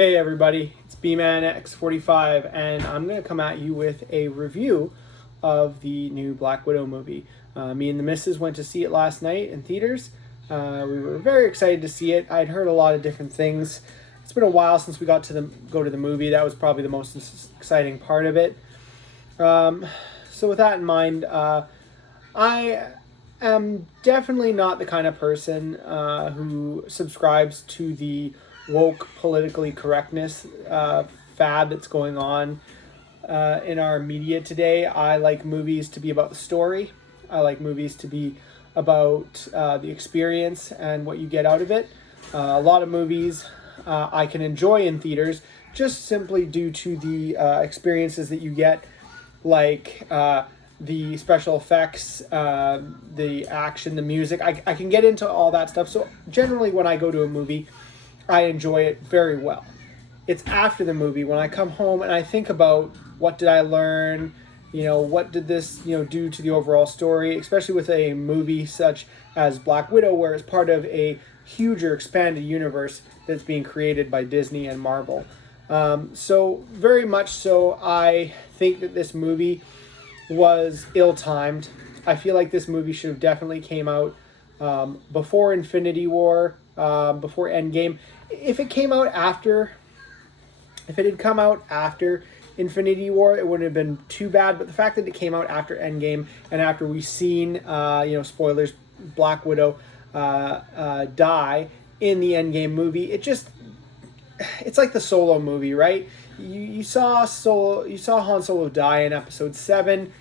Hey everybody, it's B-Man X45, and I'm going to come at you with a review of the new Black Widow movie. Me and the missus went to see it last night in theaters. We were very excited to see it. I'd heard a lot of different things. It's been a while since we got to go to the movie. That was probably the most exciting part of it. So with that in mind, I am definitely not the kind of person who subscribes to the woke politically correctness fad that's going on in our media today. I like movies to be about the story. I like movies to be about the experience and what you get out of it. A lot of movies I can enjoy in theaters just simply due to the experiences that you get, like the special effects, the action, the music. I can get into all that stuff. So generally when I go to a movie, I enjoy it very well. It's after the movie when I come home and I think about what did I learn, what did this, do to the overall story, especially with a movie such as Black Widow, where it's part of a huger expanded universe that's being created by Disney and Marvel. So very much so, I think that this movie was ill-timed. I feel like this movie should have definitely came out before Infinity War, before Endgame. If it had come out after Infinity War, it wouldn't have been too bad. But the fact that it came out after Endgame and after we've seen, spoilers, Black Widow die in the Endgame movie, it's like the Solo movie, right? You saw Han Solo die in Episode 7,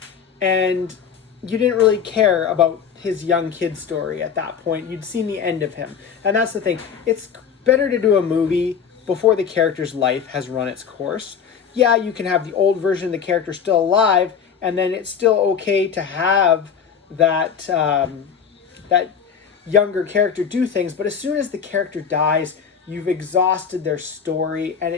and you didn't really care about his young kid story at that point. You'd seen the end of him. And that's the thing. It's better to do a movie before the character's life has run its course. Yeah, you can have the old version of the character still alive, and then it's still okay to have that that younger character do things. But as soon as the character dies, you've exhausted their story, and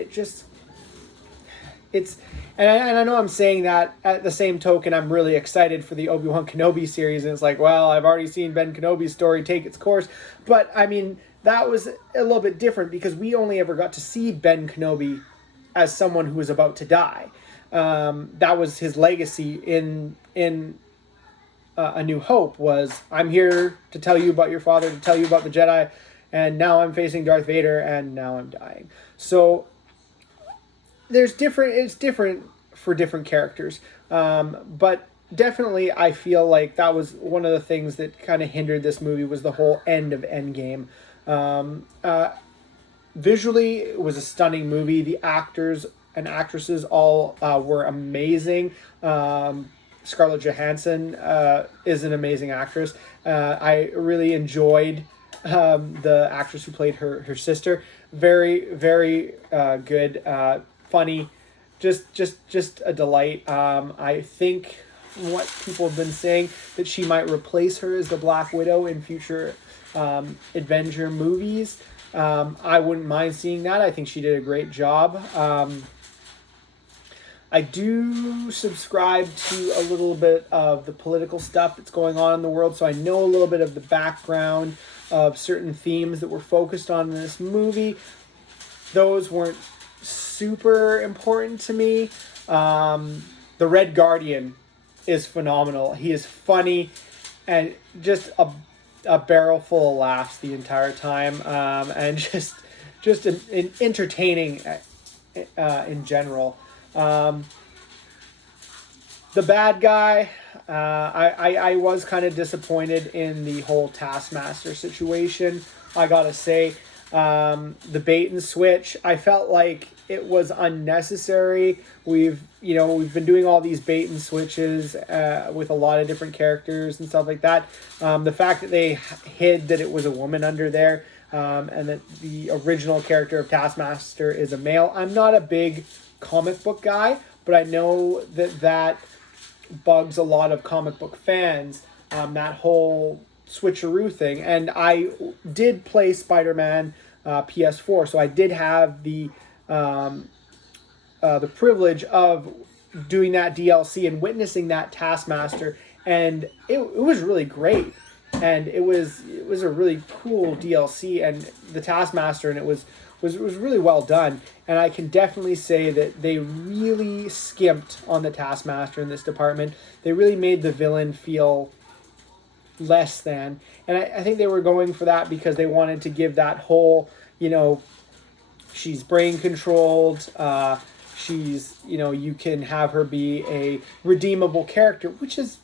and I know I'm saying that at the same token, I'm really excited for the Obi-Wan Kenobi series, and it's like, well, I've already seen Ben Kenobi's story take its course. But, I mean, that was a little bit different because we only ever got to see Ben Kenobi as someone who was about to die. That was his legacy in A New Hope, was, I'm here to tell you about your father, to tell you about the Jedi, and now I'm facing Darth Vader, and now I'm dying. So it's different for different characters. But definitely I feel like that was one of the things that kind of hindered this movie, was the whole end of Endgame. Visually, it was a stunning movie. The actors and actresses all were amazing. Scarlett Johansson is an amazing actress. I really enjoyed the actress who played her sister. Very, very good. Funny, just a delight. I think what people have been saying, that she might replace her as the Black Widow in future Avenger movies. I wouldn't mind seeing that. I think she did a great job. I do subscribe to a little bit of the political stuff that's going on in the world, so I know a little bit of the background of certain themes that were focused on in this movie. Those weren't super important to me. The Red Guardian is phenomenal. He is funny and just a barrel full of laughs the entire time, and just an entertaining in general. The bad guy, I was kind of disappointed in the whole Taskmaster situation. I gotta say, the bait and switch, I felt like it was unnecessary. We've been doing all these bait and switches with a lot of different characters and stuff like that. The fact that they hid that it was a woman under there, and that the original character of Taskmaster is a male. I'm not a big comic book guy, but I know that bugs a lot of comic book fans, that whole switcheroo thing. And I did play Spider-Man PS4, so I did have the privilege of doing that DLC and witnessing that Taskmaster, and it was really great. And it was a really cool DLC, and the Taskmaster, and it was was really well done. And I can definitely say that they really skimped on the Taskmaster in this department. They really made the villain feel less than. And I think they were going for that because they wanted to give that whole, she's brain controlled. She's, you can have her be a redeemable character, which is,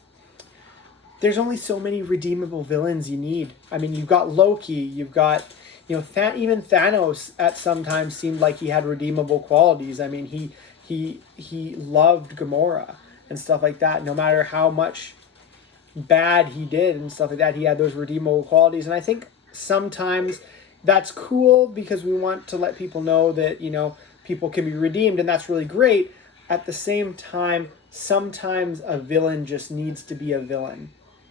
there's only so many redeemable villains you need. I mean, you've got Loki, you've got, even Thanos at some times seemed like he had redeemable qualities. I mean, he loved Gamora and stuff like that. No matter how much bad he did and stuff like that, he had those redeemable qualities. And I think sometimes that's cool because we want to let people know that, people can be redeemed, and that's really great. At the same time, sometimes a villain just needs to be a villain,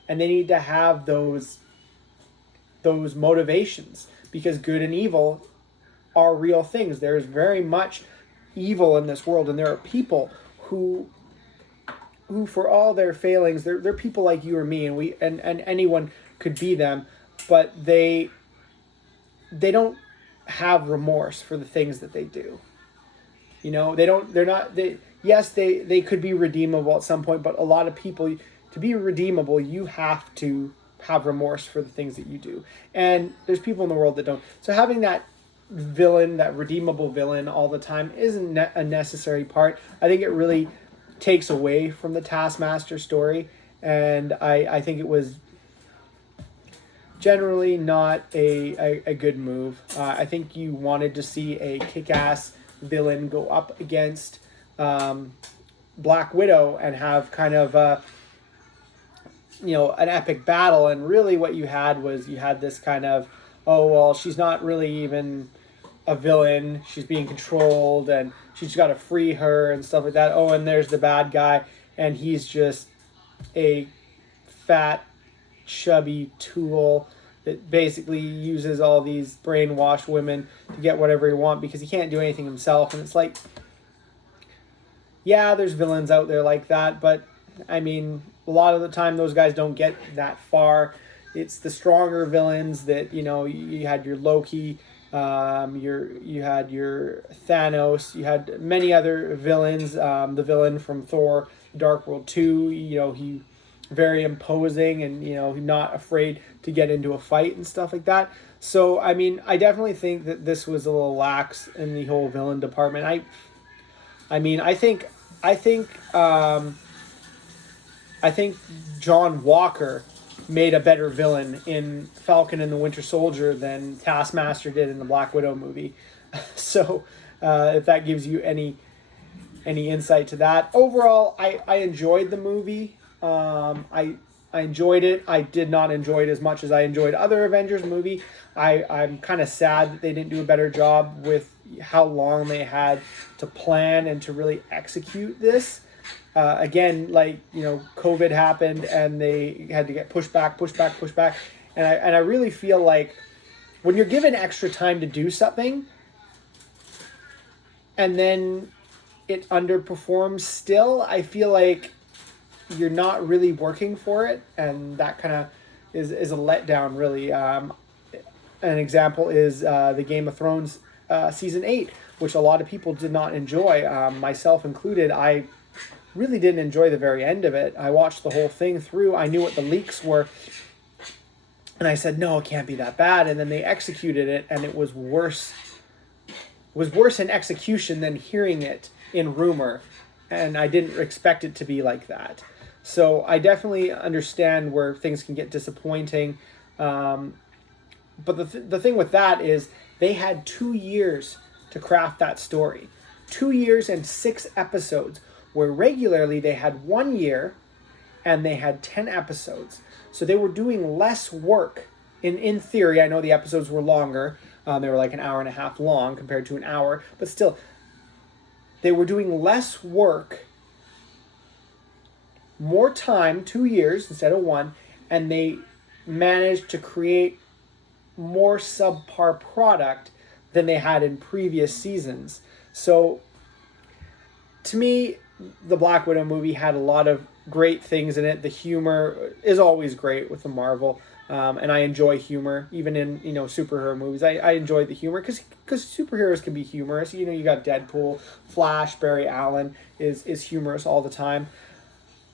and they need to have those motivations, because good and evil are real things. There is very much evil in this world, and there are people who for all their failings, they're people like you or me, and anyone could be them, but they don't have remorse for the things that they do. Yes, they could be redeemable at some point, but a lot of people, to be redeemable, you have to have remorse for the things that you do. And there's people in the world that don't. So having that villain, that redeemable villain all the time isn't a necessary part. I think it really takes away from the Taskmaster story, and I think it was generally not a good move. I think you wanted to see a kick-ass villain go up against Black Widow and have kind of an epic battle, and really what you had this kind of, oh well, she's not really even a villain, she's being controlled and she's got to free her and stuff like that. Oh, and there's the bad guy, and he's just a fat chubby tool that basically uses all these brainwashed women to get whatever he wants because he can't do anything himself. And it's like, yeah, there's villains out there like that, but I mean, a lot of the time those guys don't get that far. It's the stronger villains that, you had your Loki, you had your Thanos, you had many other villains. The villain from Thor Dark World 2, he very imposing and, not afraid to get into a fight and stuff like that. So, I mean, I definitely think that this was a little lax in the whole villain department. I think John Walker made a better villain in Falcon and the Winter Soldier than Taskmaster did in the Black Widow movie. So, if that gives you any insight to that. Overall, I enjoyed the movie. I enjoyed it. I did not enjoy it as much as I enjoyed other Avengers movie. I'm kind of sad that they didn't do a better job with how long they had to plan and to really execute this. Again, COVID happened and they had to get pushed back. And I really feel like when you're given extra time to do something and then it underperforms still, I feel like you're not really working for it, and that kind of is a letdown, really. An example is the Game of Thrones Season 8, which a lot of people did not enjoy, myself included. I really didn't enjoy the very end of it. I watched the whole thing through. I knew what the leaks were, and I said, no, it can't be that bad, and then they executed it, and it was worse. It was worse in execution than hearing it in rumor, and I didn't expect it to be like that. So I definitely understand where things can get disappointing. But the thing with that is they had 2 years to craft that story. 2 years and 6 episodes, where regularly they had 1 year and they had 10 episodes. So they were doing less work. In theory, I know the episodes were longer. They were like an hour and a half long compared to an hour. But still, they were doing less work, more time, 2 years instead of 1, and they managed to create more subpar product than they had in previous seasons. So, to me, the Black Widow movie had a lot of great things in it. The humor is always great with the Marvel. And I enjoy humor, even in superhero movies. I enjoy the humor because superheroes can be humorous. You got Deadpool, Flash, Barry Allen is humorous all the time.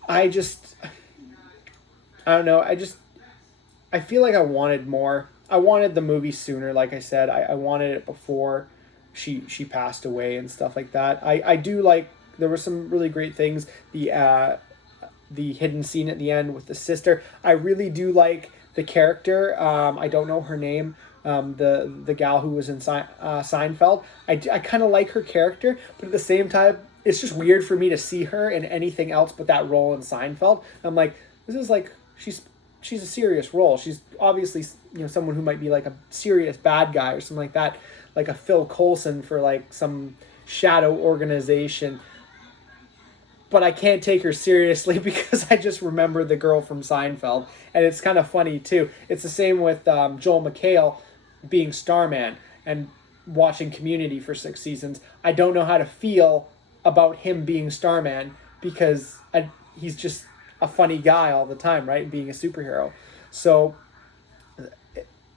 I don't know. I feel like I wanted more. I wanted the movie sooner. Like I said, I wanted it before she passed away and stuff like that. I do like, there were some really great things. The hidden scene at the end with the sister. I really do like the character. I don't know her name. The gal who was in Seinfeld. I kind of like her character, but at the same time, it's just weird for me to see her in anything else but that role in Seinfeld. I'm like, this is like, she's a serious role. She's obviously someone who might be like a serious bad guy or something like that, like a Phil Coulson for like some shadow organization. But I can't take her seriously because I just remember the girl from Seinfeld. And it's kind of funny, too. It's the same with Joel McHale being Starman and watching Community for 6 seasons. I don't know how to feel about him being Starman because he's just a funny guy all the time, right? Being a superhero. So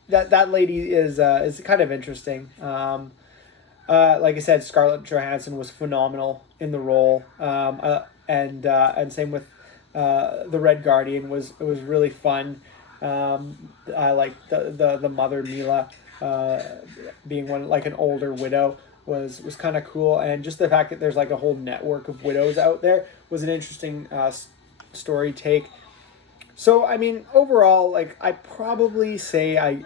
that lady is kind of interesting. Like I said, Scarlett Johansson was phenomenal in the role, and same with the Red Guardian was really fun. I like the mother Mila being one, like an older widow, was kind of cool, and just the fact that there's like a whole network of widows out there was an interesting story take. So I mean, overall, like I probably say I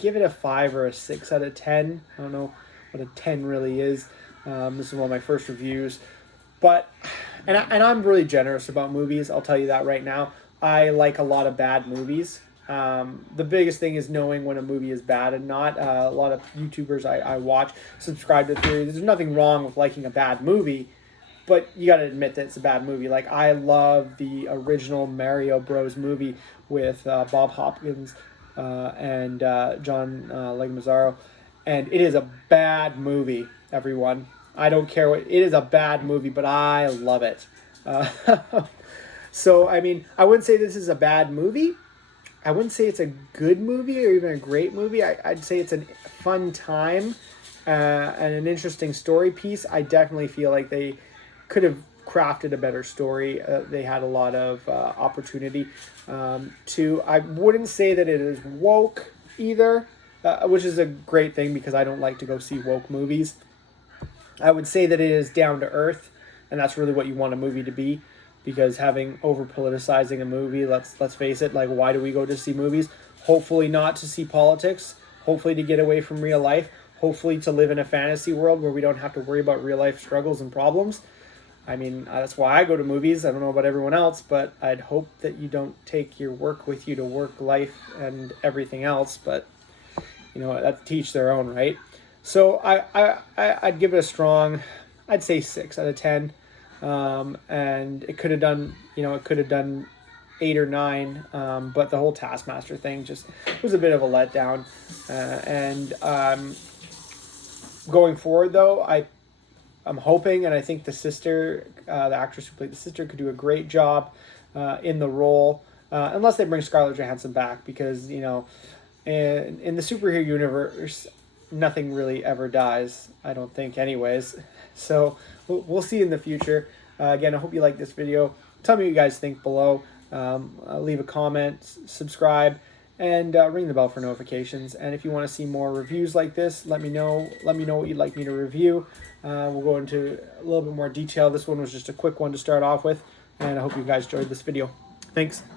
give it a 5 or a 6 out of 10. I don't know what a 10 really is. This is one of my first reviews, but and I'm really generous about movies. I'll tell you that right now. I like a lot of bad movies. The biggest thing is knowing when a movie is bad and not. A lot of YouTubers I watch subscribe to theories. There's nothing wrong with liking a bad movie, but you got to admit that it's a bad movie. Like I love the original Mario Bros. Movie with Bob Hopkins and John Leguizamo, and it is a bad movie, everyone. I don't care what, it is a bad movie, but I love it. So, I mean, I wouldn't say this is a bad movie. I wouldn't say it's a good movie or even a great movie. I'd say it's a fun time and an interesting story piece. I definitely feel like they could have crafted a better story. They had a lot of opportunity to. I wouldn't say that it is woke either, which is a great thing because I don't like to go see woke movies. I would say that it is down to earth, and that's really what you want a movie to be. Because having over-politicizing a movie, let's face it, like why do we go to see movies? Hopefully not to see politics, hopefully to get away from real life, hopefully to live in a fantasy world where we don't have to worry about real life struggles and problems. I mean, that's why I go to movies. I don't know about everyone else, but I'd hope that you don't take your work with you to work life and everything else, but that's teach their own, right? So I'd give it a strong, I'd say 6 out of 10. And it could have done 8 or 9, but the whole Taskmaster thing just was a bit of a letdown. And going forward, though, I'm hoping, and I think the sister, the actress who played the sister, could do a great job in the role, unless they bring Scarlett Johansson back, because in the superhero universe, nothing really ever dies, I don't think, anyways. So we'll see in the future. Again, I hope you like this video. Tell me what you guys think below. Leave a comment, subscribe, and ring the bell for notifications. And if you want to see more reviews like this, let me know. Let me know what you'd like me to review. We'll go into a little bit more detail. This one was just a quick one to start off with, and I hope you guys enjoyed this video. Thanks.